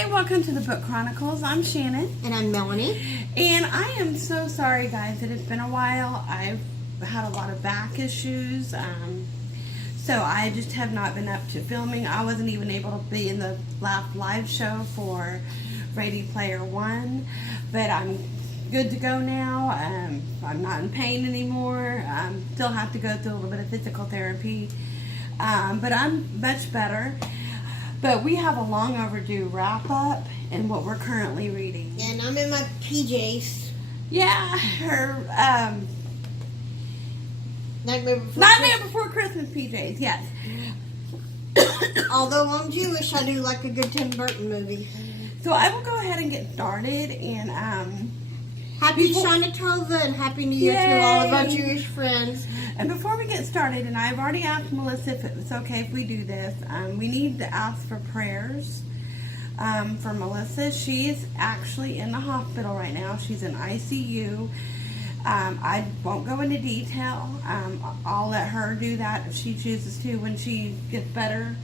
Hi, welcome to the Book Chronicles. I'm Shannon. And I'm Melanie. And I am so sorry, guys. It has been a while. I've had a lot of back issues. So I just have not been up to filming. I wasn't even able to be in the last live show for Reid Player One. But I'm good to go now. I'm not in pain anymore. Still have to go through a little bit of physical therapy. But I'm much better. But we have a long overdue wrap-up in what we're currently reading. And I'm in my PJs. Yeah, her Nightmare Before Christmas PJs, yes. Although I'm Jewish, I do like a good Tim Burton movie. So I will go ahead and get started. And Happy Shana Tova and Happy New Year to all of our Jewish friends. And before we get started, and I've already asked Melissa if it's okay if we do this, we need to ask for prayers for Melissa. She's actually in the hospital right now. She's in ICU. I won't go into detail. I'll let her do that if she chooses to when she gets better.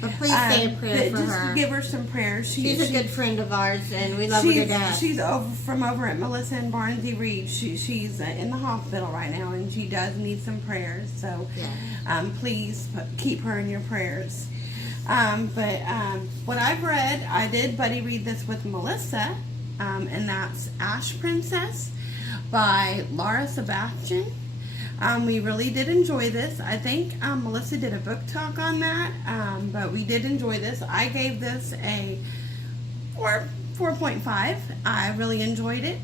But please say a prayer for her. Just give her some prayers. She's a good friend of ours, and we love her to death. She's over at Melissa and Barnsie Reid. She's in the hospital right now, and she does need some prayers. So please keep her in your prayers. But what I've read, I did buddy read this with Melissa, and that's Ash Princess by Laura Sebastian. We really did enjoy this. I think Melissa did a book talk on that, but we did enjoy this. I gave this a 4.5. I really enjoyed it.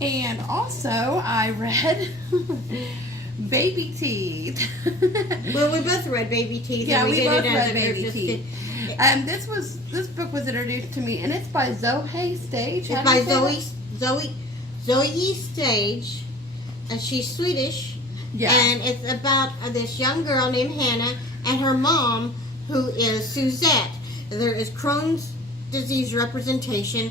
And also, I read Baby Teeth. Well, we both read Baby Teeth. Yeah, and we both read Baby Teeth. This book was introduced to me, and it's by Zoe Stage. It's by Zoe Stage. And she's Swedish, and it's about this young girl named Hannah and her mom, who is Suzette. There is Crohn's disease representation.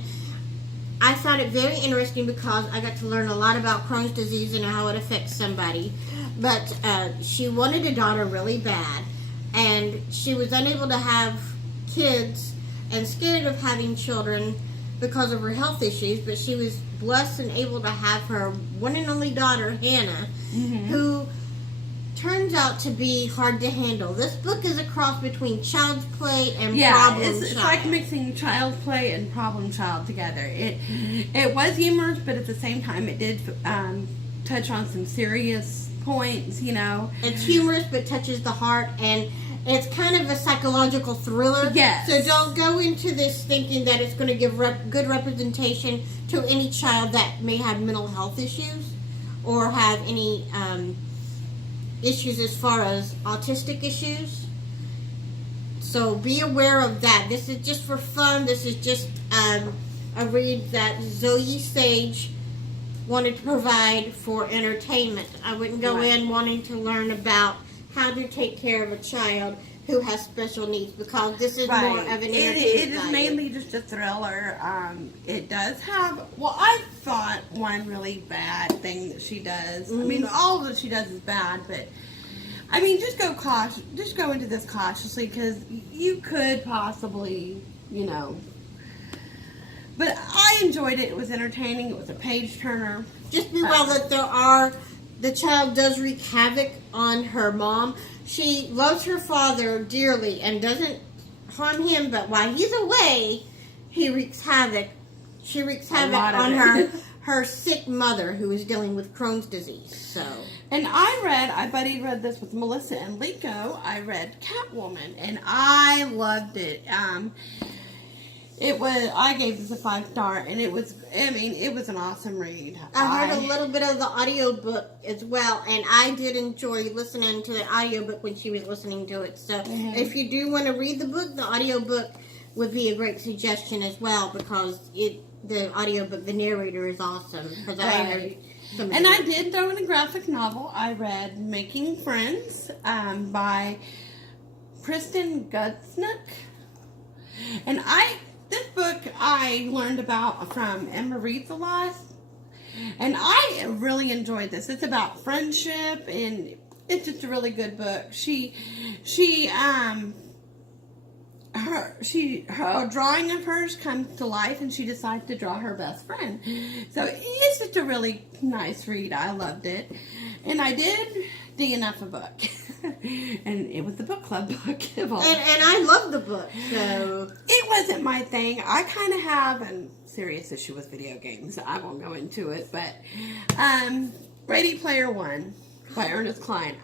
I found it very interesting because I got to learn a lot about Crohn's disease and how it affects somebody. But she wanted a daughter really bad, and she was unable to have kids and scared of having children because of her health issues, but she was blessed and able to have her one and only daughter, Hannah, who turns out to be hard to handle. This book is a cross between Child's Play and Problem Child. It's like mixing Child's Play and Problem Child together. It was humorous, but at the same time it did touch on some serious points, you know. It's humorous, but touches the heart, and it's kind of a psychological thriller. Yes. So don't go into this thinking that it's going to give good representation to any child that may have mental health issues or have any issues as far as autistic issues. So be aware of that. This is just for fun. This is just a read that Zoe Sage wanted to provide for entertainment. I wouldn't go in wanting to learn about how to take care of a child who has special needs, because this is more of an entertainment. It is mainly just a thriller. It does have, I thought one really bad thing that she does. I mean, all that she does is bad, but I mean, just go into this cautiously, because you could possibly, you know. But I enjoyed it. It was entertaining. It was a page turner. Just be well that the child does wreak havoc on her mom. She loves her father dearly and doesn't harm him, but while he's away, he wreaks havoc. She wreaks havoc on her sick mother, who is dealing with Crohn's disease. So, and I buddy read this with Melissa and Liko. I read Catwoman, and I loved it. I gave this a 5-star, and it was an awesome read. I heard a little bit of the audiobook as well, and I did enjoy listening to the audiobook when she was listening to it. So if you do want to read the book, the audiobook would be a great suggestion as well, because the audiobook, the narrator is awesome. And I did throw in a graphic novel. I read Making Friends by Kristen Gudsnook. And this book I learned about from Emma Reads a lot, and I really enjoyed this. It's about friendship, and it's just a really good book. Her a drawing of hers comes to life, and she decides to draw her best friend. So it's just a really nice read. I loved it, and I did dig enough a book, and it was the book club book. And I love the book, so it wasn't my thing. I kind of have a serious issue with video games. I won't go into it, but Ready Player One by Ernest Cline.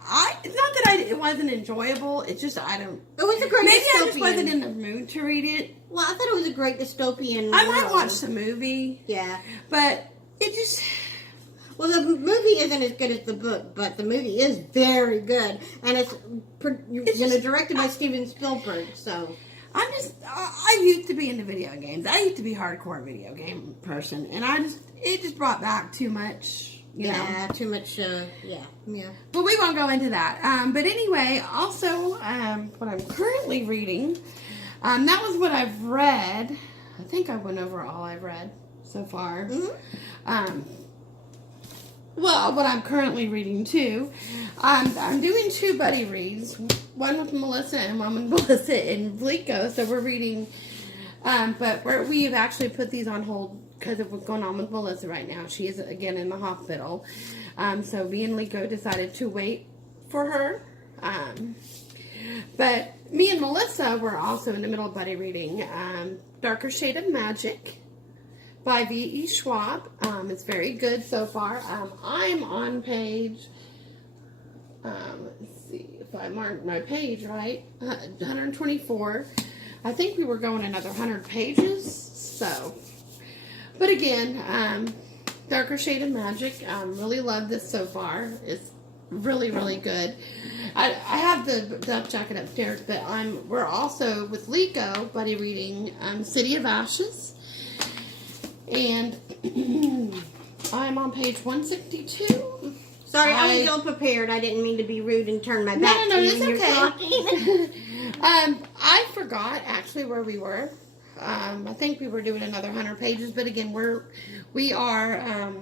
It's not that it wasn't enjoyable. It's just I don't. It was a great. Maybe dystopian. I just wasn't in the mood to read it. Well, I thought it was a great dystopian. I might watch the movie. Yeah, but it just. Well, the movie isn't as good as the book, but the movie is very good, and it's directed by Steven Spielberg. So I used to be into video games. I used to be a hardcore video game person, and it just brought back too much. You know. Too much. Yeah. But we won't go into that. But anyway, also what I'm currently reading, that was what I've read. I think I went over all I've read so far. Mm-hmm. Well, what I'm currently reading too. I'm doing 2 buddy reads, one with Melissa and one with Melissa and Liko. So we're reading, but we've actually put these on hold because of what's going on with Melissa right now. She is again in the hospital. So me and Liko decided to wait for her. But me and Melissa were also in the middle of buddy reading Darker Shade of Magic by V.E. Schwab. It's very good so far. I'm on page, let's see if I marked my page right, 124. I think we were going another 100 pages, so. But again, Darker Shade of Magic, really love this so far. It's really, really good. I have the Duck Jacket upstairs, but we're also, with Liko, buddy reading City of Ashes. And I'm on page 162. Sorry, I was ill prepared. I didn't mean to be rude and turn my back No, to you it's when you're okay. talking. I forgot actually where we were. I think we were doing another 100 pages, but again, we are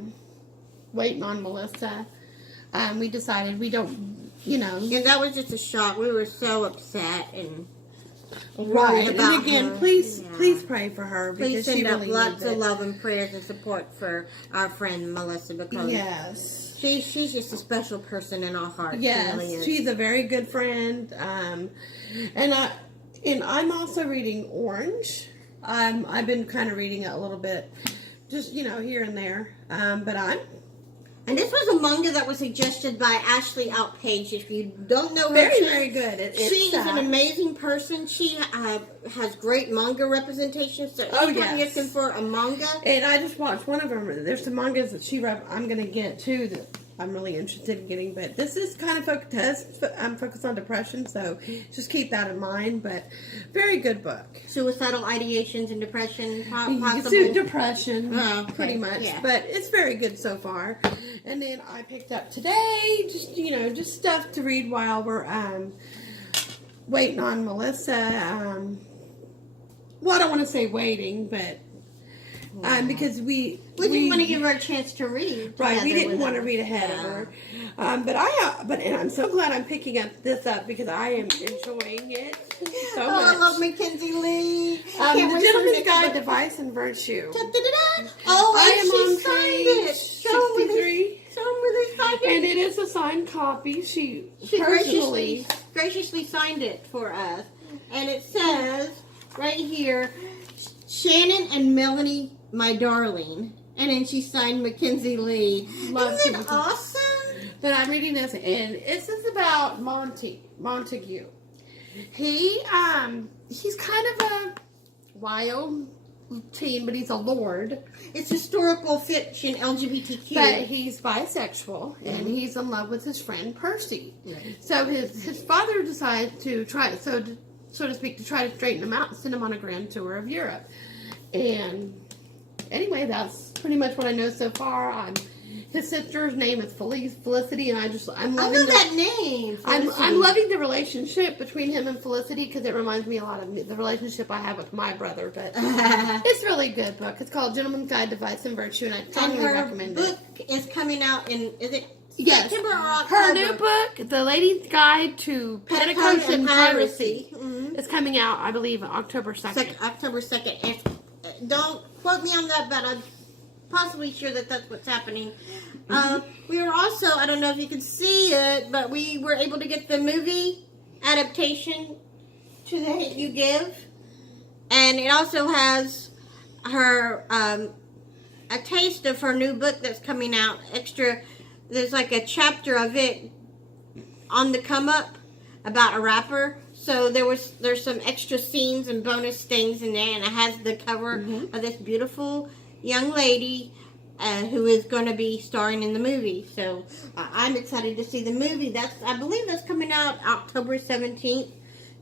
waiting on Melissa. We decided we don't, And that was just a shock. We were so upset and right. about And again, her. please pray for her because Please send she up really lots needs of it. love and prayers and support for our friend Melissa because Yes. she's just a special person in our hearts. Yes, She really is. she's a very good friend. And I'm also reading Orange. I've been kind of reading it a little bit, just here and there. And this was a manga that was suggested by Ashley Outpage. If you don't know her, very good. She is an amazing person. She has great manga representation. So anytime you're looking for a manga, and I just watched one of them. There's some mangas that I'm going to get too that I'm really interested in getting. But this is kind of focused on depression, so just keep that in mind. But very good book. Suicidal ideations and depression, possible depression, pretty much. Yeah. But it's very good so far. And then I picked up today, just stuff to read while we're waiting on Melissa. Well, I don't want to say waiting, but because we didn't want to give her a chance to read. Right, we didn't want to read ahead of her. And I'm so glad I'm picking this up because I am enjoying it so much. I love Mackenzie Lee. The Gentleman's Guide to Vice and Virtue. Oh, I am on she signed page it. 63. Show them where they signed it. And it is a signed copy. She graciously signed it for us. And it says right here, Shannon and Melanie, my darling. And then she signed Mackenzie Lee. Isn't it awesome? But I'm reading this, and this is about Montague. He's kind of a wild teen, but he's a lord. It's historical fiction, LGBTQ. But he's bisexual, and he's in love with his friend Percy. Right. So his father decides to try, so to speak, to try to straighten him out and send him on a grand tour of Europe. And anyway, that's pretty much what I know so far. His sister's name is Felicity, and I'm loving that name. I'm loving the relationship between him and Felicity because it reminds me a lot of the relationship I have with my brother. But it's a really good book. It's called Gentleman's Guide to Vice and Virtue, and I strongly recommend it. Her book is coming out in, is it Yes. September or October. Her new book, The Lady's Guide to Petticoats and Piracy, is coming out, I believe, October 2nd. October 2nd. And don't quote me on that, but I'm possibly sure that that's what's happening. We were also, I don't know if you can see it, but we were able to get the movie adaptation to The Hate You Give. And it also has her, a taste of her new book that's coming out. Extra, there's like a chapter of it on the come up about a rapper. So there's some extra scenes and bonus things in there, and it has the cover of this beautiful young lady who is going to be starring in the movie. So I'm excited to see the movie. I believe that's coming out October 17th.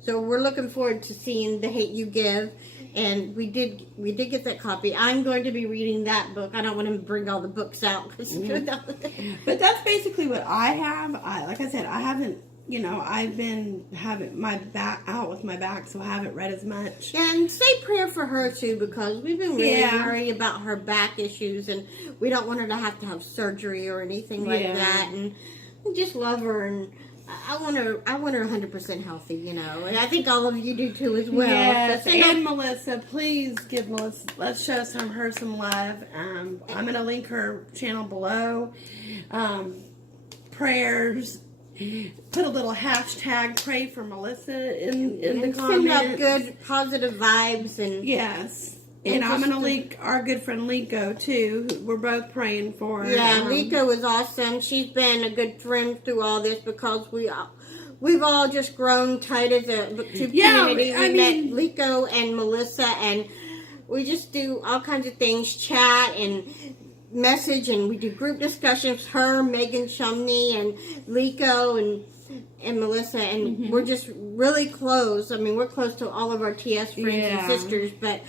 So we're looking forward to seeing The Hate You Give. And we did get that copy. I'm going to be reading that book. I don't want to bring all the books out. But that's basically what I have. Like I said, I haven't, I've been having my back out with my back, so I haven't read as much. And say prayer for her, too, because we've been really worried about her back issues, and we don't want her to have surgery or anything like that. And we just love her, and I want her 100% healthy, and I think all of you do too as well. Yes, and Melissa, please give Melissa, let's show her some love. I'm going to link her channel below. Prayers. Put a little hashtag pray for Melissa in the comments. Send out good, positive vibes. And yes. And I'm going to link our good friend Liko, too. We're both praying for her. Yeah, Liko is awesome. She's been a good friend through all this because we've all just grown tight as a booktube community. We met Liko and Melissa, and we just do all kinds of things, chat and message, and we do group discussions. Her, Megan Chumney, and Liko, and Melissa, and we're just really close. I mean, we're close to all of our TS friends and sisters, but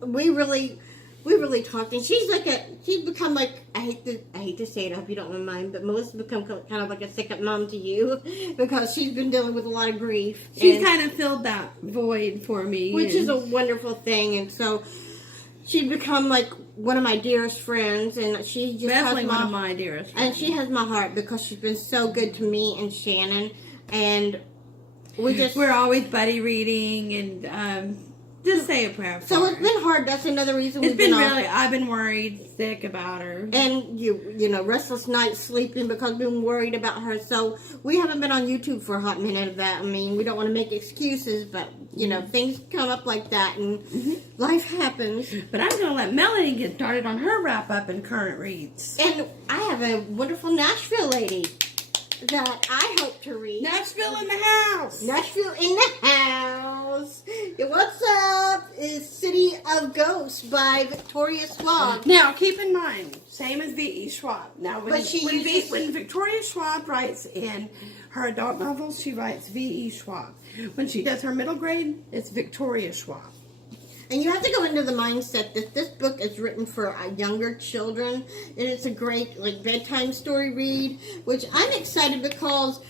we really talked, and she's become like, I hate to say it, I hope you don't mind, but Melissa's become kind of like a second mom to you because she's been dealing with a lot of grief. She's kind of filled that void for me, which is a wonderful thing, and so she's become like one of my dearest friends, and she just definitely one of my dearest friends. And she has my heart because she's been so good to me and Shannon, and we're always buddy reading and just say a prayer for her. her. It's been hard. That's another reason it's been really. I've been worried sick about her, and restless nights sleeping because we've been worried about her. So we haven't been on YouTube for a hot minute of that. I mean, we don't want to make excuses, but things come up like that, and life happens. But I'm going to let Melanie get started on her wrap up and current reads. And I have a wonderful Nashville lady that I hope to read. Nashville in the house. Nashville in the house. What's up is City of Ghosts by Victoria Schwab. Now, keep in mind, same as V.E. Schwab. Now, when Victoria Schwab writes in her adult novels, she writes V.E. Schwab. When she does her middle grade, it's Victoria Schwab. And you have to go into the mindset that this book is written for younger children, and it's a great bedtime story read, which I'm excited because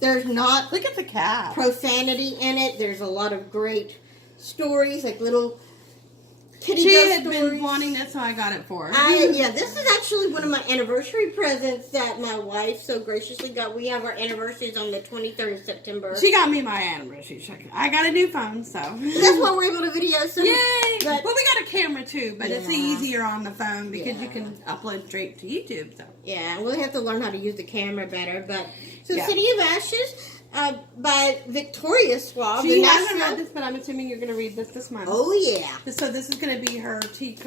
there's not look at the cat profanity in it. There's a lot of great stories, like little kitty she ghost had stories. been wanting it, so I got it for her. This is actually one of my anniversary presents that my wife so graciously got. We have our anniversaries on the 23rd of September. She got me my anniversary check. I got a new phone, so that's why we're able to video. So yay! Well, we got a camera too, but it's easier on the phone because you can upload straight to YouTube. So we'll have to learn how to use the camera better. But City of Ashes. By Victoria Schwab. She hasn't read this, but I'm assuming you're going to read this month. Oh, yeah. So this is going to be her,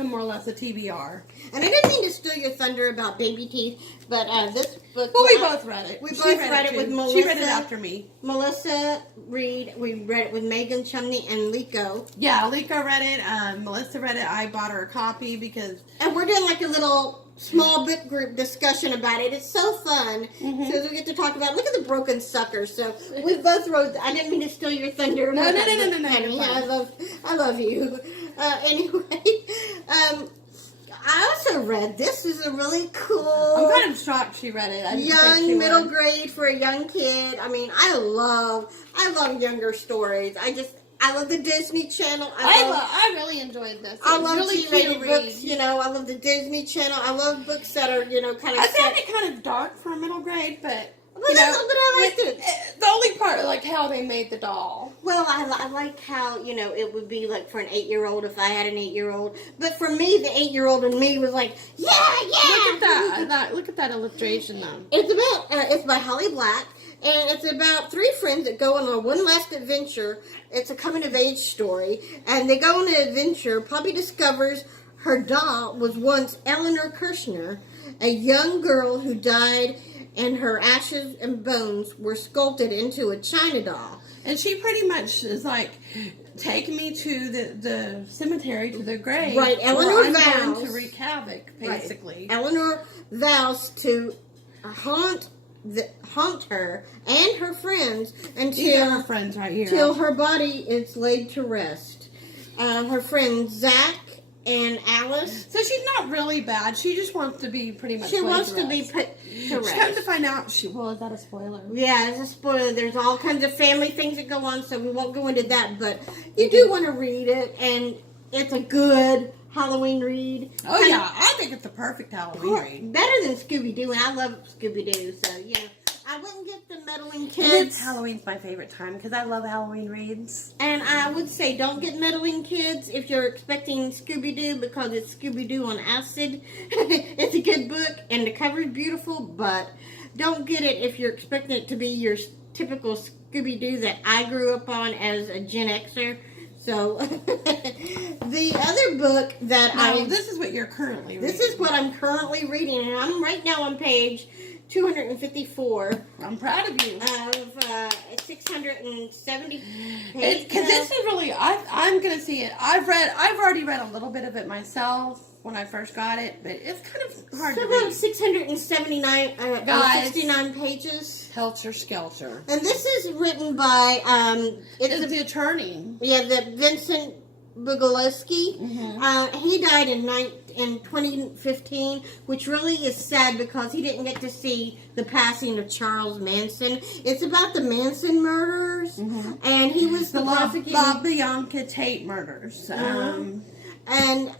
more or less, a TBR. And I didn't mean to steal your thunder about baby teeth, but this book... Well, we both read it. We both read it with Melissa. She read it after me. Melissa, Reid. We read it with Megan Chumney and Liko. Yeah, Liko read it. Melissa read it. I bought her a copy because... And we're doing like a little small book group discussion about it. It's so fun. So we get to talk about, look at the broken sucker. So we both wrote, I didn't mean to steal your thunder. No. I love you. Anyway, I also read, this is a really cool. I'm kind of shocked she read it. Young middle grade for a young kid. I mean, I love younger stories. I love the Disney Channel. I really enjoyed this. I love really G-rated books. You know, I love the Disney Channel. I love books that are, you know, kind of. I found it kind of dark for a middle grade, but. But I liked it. The only part, like how they made the doll. Well, I liked how, you know, it would be like for an 8-year-old if I had an 8-year-old. But for me, the 8-year-old in me was like, yeah. Look at that. Look at that illustration, though. It's by Holly Black, and it's about 3 friends that go on a one last adventure. It's a coming-of-age story, and they go on an adventure. Poppy discovers her doll was once Eleanor Kirshner, a young girl who died, and her ashes and bones were sculpted into a china doll. And she pretty much is like, take me to the cemetery, to the grave. Right, Eleanor I'm vows going to wreak havoc, basically. Right. Eleanor vows to haunt her and her friends until her friends right here. Till her body is laid to rest. Her friends Zach and Alice. So she's not really bad. She just wants to be pretty much. She wants to be put to rest. She comes to find out. Well, is that a spoiler? Yeah, it's a spoiler. There's all kinds of family things that go on, so we won't go into that. But you do want to read it, and it's a good Halloween read. Oh yeah, I think it's the perfect Halloween read. Better than Scooby-Doo, and I love Scooby-Doo. So you know. I wouldn't get the meddling kids. Halloween's my favorite time because I love Halloween reads. And I would say don't get meddling kids if you're expecting Scooby-Doo because it's Scooby-Doo on acid. It's a good book and the cover's beautiful, but don't get it if you're expecting it to be your typical Scooby-Doo that I grew up on as a Gen Xer. So, the other book that this is what you're currently reading. This is what I'm currently reading, and I'm right now on page 254. I'm proud of you. Of 670 pages. Because this is really, I'm going to see it. I've already read a little bit of it myself when I first got it, but it's kind of hard to read. About 679, 69 pages. Helter Skelter. And this is written by, it's the attorney. Yeah, the Vincent Bugolewski. Mm-hmm. He died in 2015, which really is sad because he didn't get to see the passing of Charles Manson. It's about the Manson murders, and he was the Bob Bianca Tate murders. And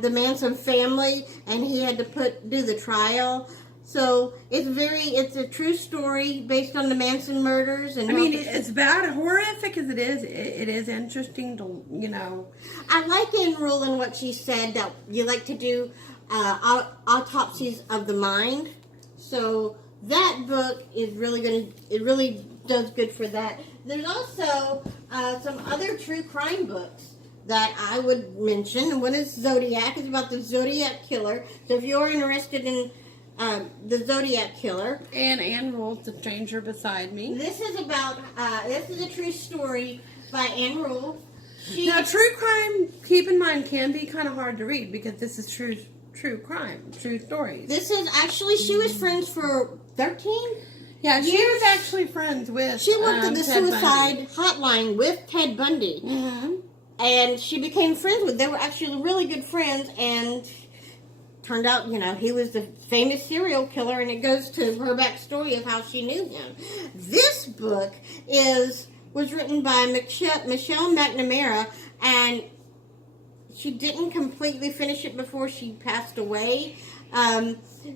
the Manson family, and he had to do the trial. So it's a true story based on the Manson murders. And I mean, it's bad, horrific as it is interesting to, you know. I like Anne Rule and what she said that you like to do autopsies of the mind. So that book is really it really does good for that. There's also some other true crime books that I would mention. One is Zodiac. It's about the Zodiac Killer. So if you're interested in the Zodiac Killer. And Anne Rule's The Stranger Beside Me. This is about, this is a true story by Anne Rule. Now, true crime, keep in mind, can be kind of hard to read because this is true crime, true stories. This is actually, she was friends for 13 Yeah, she was actually friends with She worked at the Ted suicide hotline with Ted Bundy. Mm-hmm. And she became friends with, they were actually really good friends, and turned out, you know, he was the famous serial killer, and it goes to her backstory of how she knew him. This book was written by Michelle McNamara, and she didn't completely finish it before she passed away,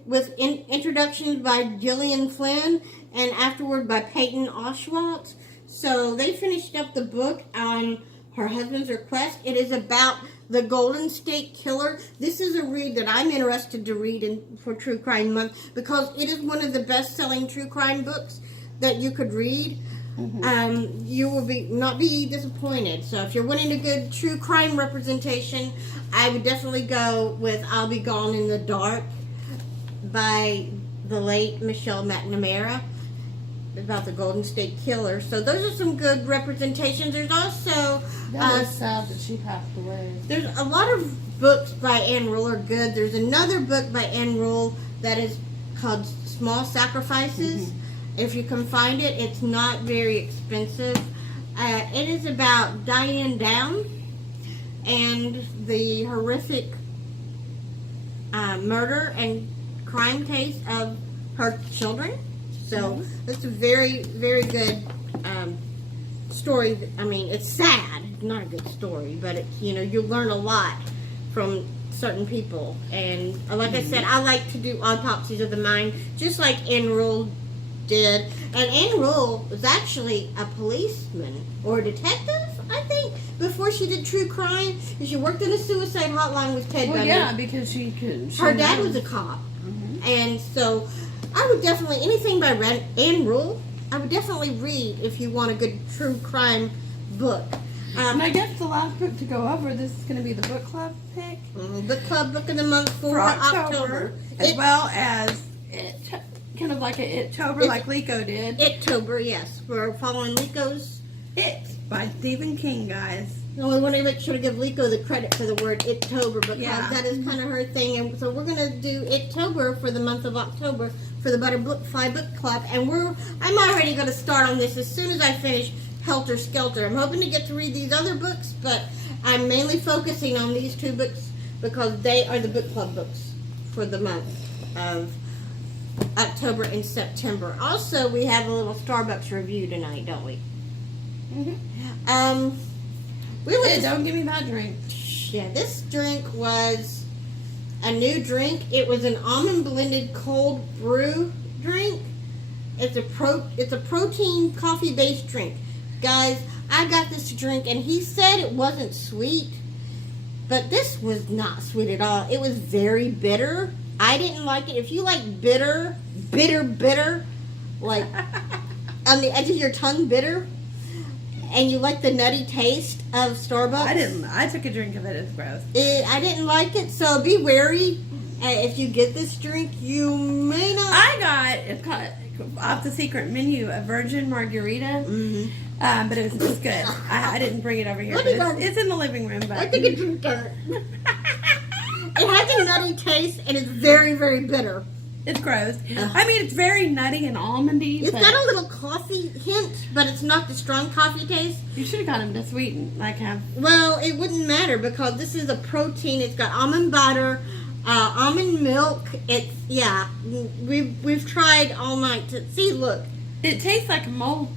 with introductions by Gillian Flynn, and afterward by Peyton Oswalt. So they finished up the book on her husband's request. It is about the Golden State Killer. This is a read that I'm interested to read for True Crime Month because it is one of the best-selling true crime books that you could read. You will not be disappointed. So if you're wanting a good true crime representation, I would definitely go with I'll Be Gone in the Dark by the late Michelle McNamara, about the Golden State Killer. So those are some good representations. There's also sad that she passed away. There's a lot of books by Anne Rule are good. There's another book by Anne Rule that is called Small Sacrifices. If you can find it, it's not very expensive. It is about Diane Down and the horrific murder and crime case of her children. So it's a very, very good story. I mean, it's sad. not a good story, but it's, you know, you learn a lot from certain people. And like I said, I like to do autopsies of the mind, just like Ann Rule did. And Ann Rule was actually a policeman or a detective, I think, before she did true crime. And she worked in a suicide hotline with Ted Bundy. Yeah, because she could. Her dad was a cop. And so I would definitely, anything by Ann Rule, I would definitely read if you want a good true crime book. And I guess the last book to go over, this is going to be the book club pick. Book club book of the month for October. As well as kind of like a It-tober, like Liko did. It-tober, yes. We're following Liko's It by Stephen King, guys. No, we want to make sure to give Liko the credit for the word It-tober, because that is kind of her thing. And so we're going to do It-tober for the month of October for the Butterfly Book Club. And I'm already going to start on this as soon as I finish Helter Skelter. I'm hoping to get to read these other books, but I'm mainly focusing on these two books because they are the book club books for the month of October and September. Also, we have a little Starbucks review tonight, don't we? Don't give me that drink. Yeah, this drink was a new drink. It was an almond blended cold brew drink. It's a protein coffee based drink. Guys, I got this drink and he said it wasn't sweet, but this was not sweet at all. It was very bitter. I didn't like it. If you like bitter, like on the edge of your tongue bitter, and you like the nutty taste of Starbucks. I took a drink of it. It's gross. I didn't like it, so be wary. If you get this drink, you may not. I got off the secret menu a virgin margarita, but it was good. I didn't bring it over here. It's in the living room. But I think it's bitter. It has a nutty taste, and it's very, very bitter. It's gross. I mean, it's very nutty and almondy. It's got a little coffee hint, but it's not the strong coffee taste. You should have got him to sweeten, like him. Well, it wouldn't matter because this is a protein. It's got almond butter, almond milk. It's we've tried all night to see. Look, it tastes like moldy,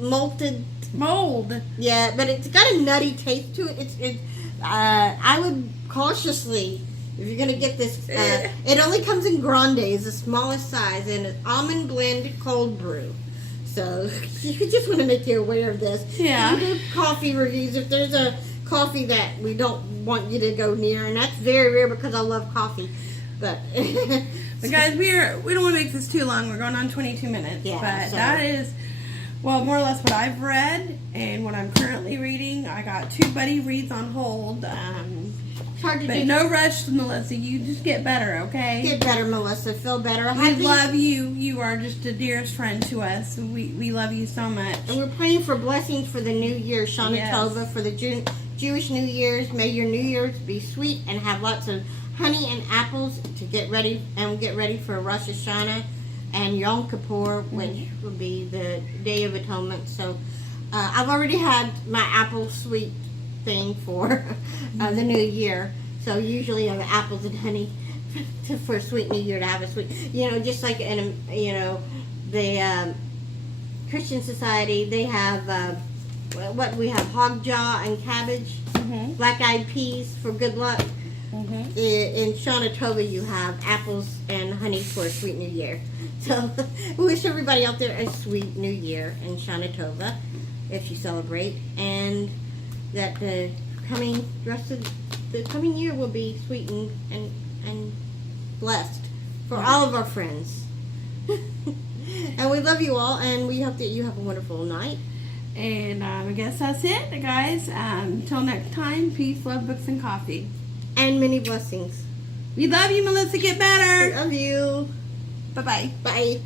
malted mold. Yeah, but it's got a nutty taste to it. I would cautiously. If you're going to get this, it only comes in grandes, the smallest size, and it's almond blend cold brew. So, you just want to make you aware of this. Yeah. We do coffee reviews. If there's a coffee that we don't want you to go near, and that's very rare because I love coffee. But guys, we don't want to make this too long. We're going on 22 minutes. Yeah, but that is, well, more or less what I've read and what I'm currently reading. I got 2 buddy reads on hold. Hard to but do. No rush, Melissa. You just get better, okay? Get better, Melissa. Feel better. We love you. You are just the dearest friend to us. We love you so much. And we're praying for blessings for the new year, Shana Tova, for the Jewish New Year's. May your New Year's be sweet and have lots of honey and apples to get ready for Rosh Hashanah and Yom Kippur, which will be the Day of Atonement. So I've already had my apple sweet thing for the new year. So usually I have apples and honey for sweet new year to have a sweet, just like in the Christian society, they have we have hog jaw and cabbage, black eyed peas for good luck. In Shana Tova you have apples and honey for a sweet new year. So we wish everybody out there a sweet new year in Shana Tova if you celebrate, and that the rest of the coming year will be sweet and blessed for all of our friends. And we love you all, and we hope that you have a wonderful night. And I guess that's it, guys. Until next time, peace, love, books, and coffee. And many blessings. We love you, Melissa. Get better. We love you. Bye-bye. Bye.